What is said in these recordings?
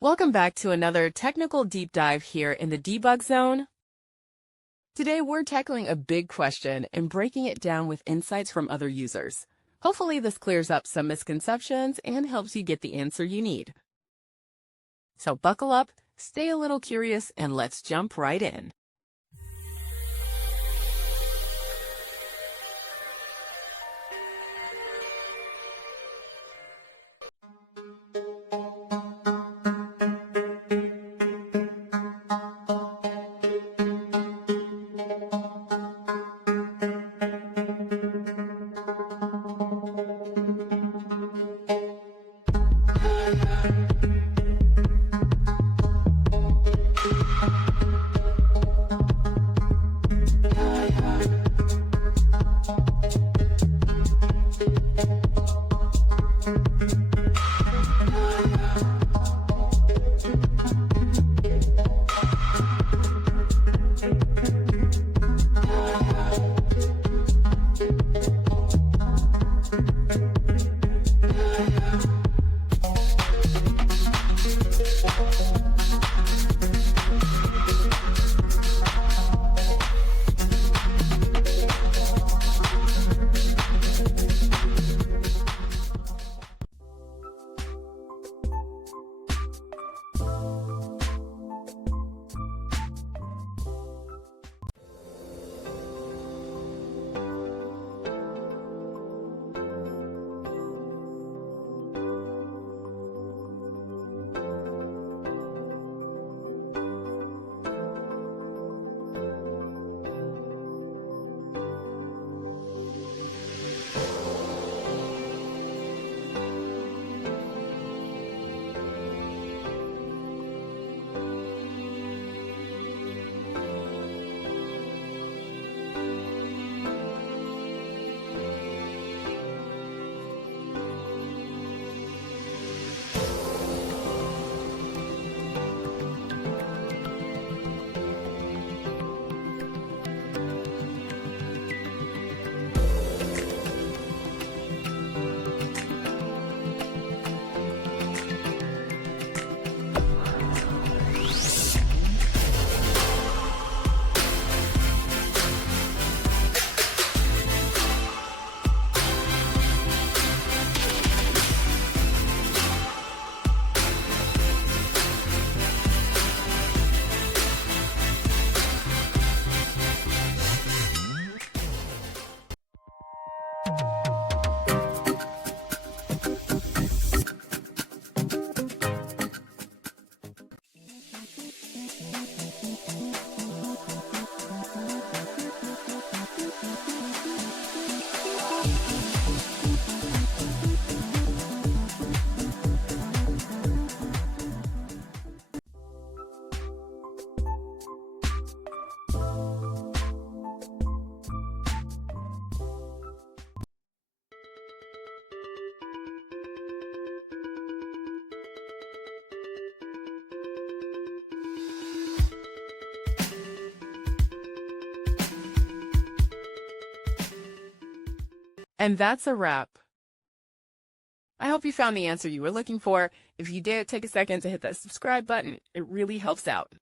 Welcome back to another technical deep dive here in the debug zone. Today we're tackling a big question and breaking it down with insights from other users. Hopefully this clears up some misconceptions and helps you get the answer you need. So buckle up, stay a little curious, and let's jump right in. And that's a wrap. I hope you found the answer you were looking for. If you did, take a second to hit that subscribe button. It really helps out.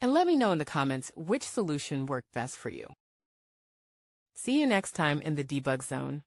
And let me know in the comments which solution worked best for you. See you next time in the debug zone.